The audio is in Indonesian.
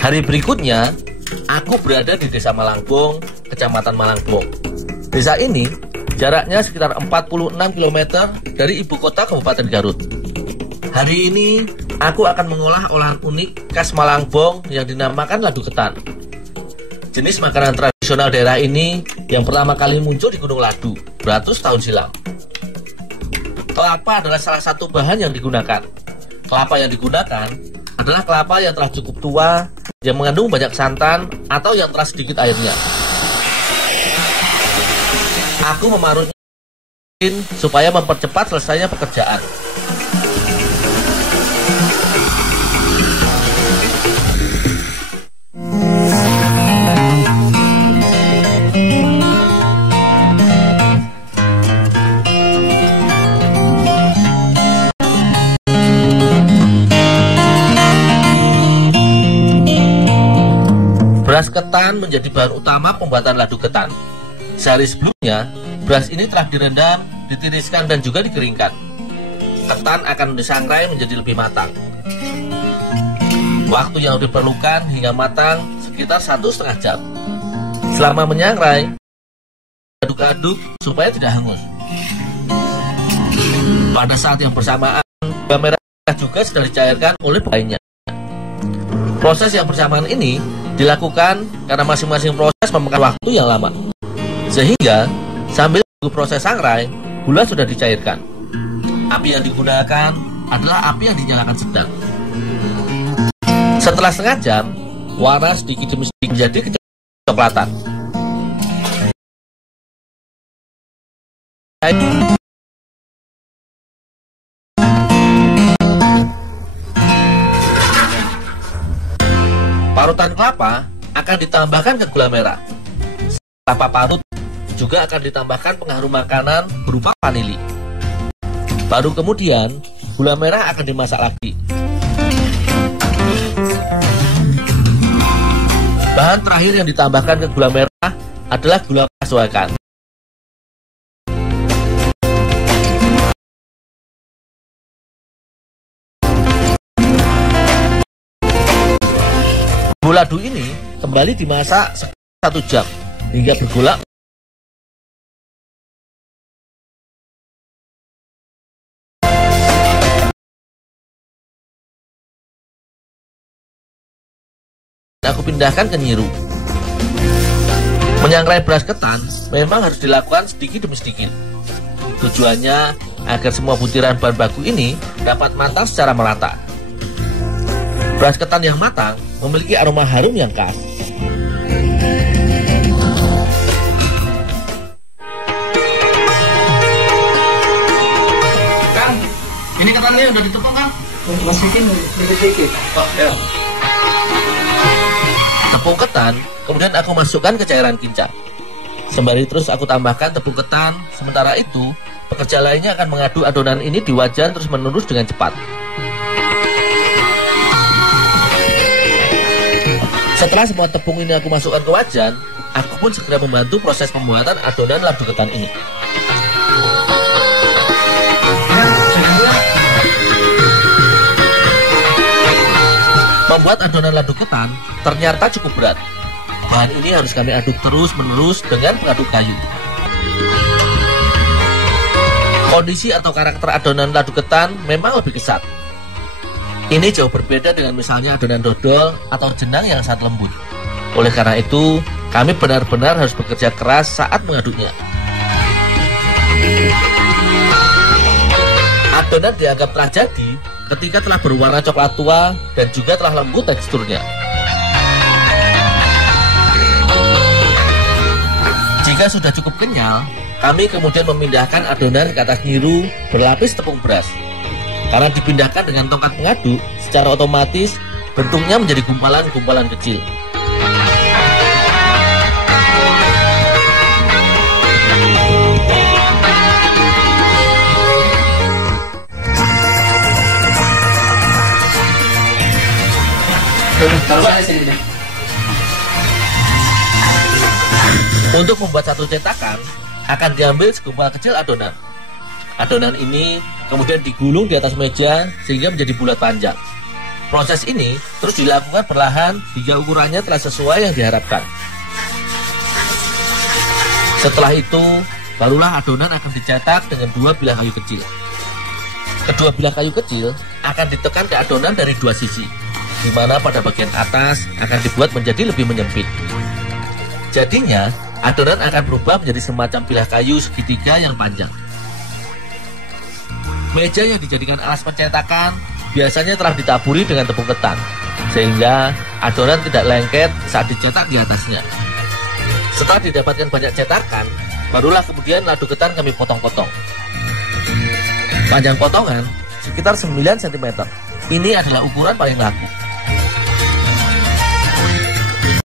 Hari berikutnya, aku berada di Desa Malangbong, Kecamatan Malangbong. Desa ini jaraknya sekitar 46 km dari ibu kota Kabupaten Garut. Hari ini, aku akan mengolah olahan unik khas Malangbong yang dinamakan ladu ketan. Jenis makanan tradisional daerah ini yang pertama kali muncul di Gunung Ladu beratus tahun silam. Kelapa adalah salah satu bahan yang digunakan. Kelapa yang digunakan adalah kelapa yang telah cukup tua, yang mengandung banyak santan, atau yang telah sedikit airnya. Aku memarutnya supaya mempercepat selesainya pekerjaan. Beras ketan menjadi bahan utama pembuatan ladu ketan. Sehari sebelumnya, beras ini telah direndam, ditiriskan, dan juga dikeringkan. Ketan akan disangrai menjadi lebih matang. Waktu yang diperlukan hingga matang sekitar 1,5 jam. Selama menyangrai, aduk-aduk supaya tidak hangus. Pada saat yang bersamaan, gula merah juga sudah dicairkan oleh pegawainya. Proses yang bersamaan ini dilakukan karena masing-masing proses memakan waktu yang lama. Sehingga sambil menunggu proses sangrai, gula sudah dicairkan. Api yang digunakan adalah api yang dinyalakan sedang. Setelah setengah jam, warna sedikit demi sedikit menjadi kecoklatan. Parutan kelapa akan ditambahkan ke gula merah. Kelapa parut juga akan ditambahkan pengharum makanan berupa vanili. Baru kemudian gula merah akan dimasak lagi. Bahan terakhir yang ditambahkan ke gula merah adalah gula kasuakan. Ladu ini kembali dimasak 1 jam hingga bergolak. Aku pindahkan ke nyiru. Menyangrai beras ketan memang harus dilakukan sedikit demi sedikit. Tujuannya agar semua butiran bahan baku ini dapat matang secara merata. Beras ketan yang matang memiliki aroma harum yang khas. Kang, ini ketannya udah ditepung, Kang? Masukin sedikit. Oh, ya. Tepung ketan kemudian aku masukkan ke cairan kinca. Sembari terus aku tambahkan tepung ketan. Sementara itu, pekerja lainnya akan mengaduk adonan ini di wajan terus menerus dengan cepat. Setelah semua tepung ini aku masukkan ke wajan, aku pun segera membantu proses pembuatan adonan ladu ketan ini. Membuat adonan ladu ketan ternyata cukup berat. Bahan ini harus kami aduk terus-menerus dengan pengaduk kayu. Kondisi atau karakter adonan ladu ketan memang lebih kesat. Ini jauh berbeda dengan misalnya adonan dodol atau jenang yang sangat lembut. Oleh karena itu, kami benar-benar harus bekerja keras saat mengaduknya. Adonan dianggap telah jadi ketika telah berwarna coklat tua dan juga telah lembut teksturnya. Jika sudah cukup kenyal, kami kemudian memindahkan adonan ke atas nyiru berlapis tepung beras. Karena dipindahkan dengan tongkat pengaduk, secara otomatis bentuknya menjadi gumpalan-gumpalan kecil. Untuk membuat satu cetakan, akan diambil segumpal kecil adonan. Adonan ini kemudian digulung di atas meja sehingga menjadi bulat panjang. Proses ini terus dilakukan perlahan hingga ukurannya telah sesuai yang diharapkan. Setelah itu, barulah adonan akan dicetak dengan 2 bilah kayu kecil. Kedua bilah kayu kecil akan ditekan ke adonan dari 2 sisi, di mana pada bagian atas akan dibuat menjadi lebih menyempit. Jadinya, adonan akan berubah menjadi semacam bilah kayu segitiga yang panjang. Meja yang dijadikan alas pencetakan biasanya telah ditaburi dengan tepung ketan, sehingga adonan tidak lengket saat dicetak di atasnya. Setelah didapatkan banyak cetakan, barulah kemudian ladu ketan kami potong-potong. Panjang potongan sekitar 9 cm. Ini adalah ukuran paling laku.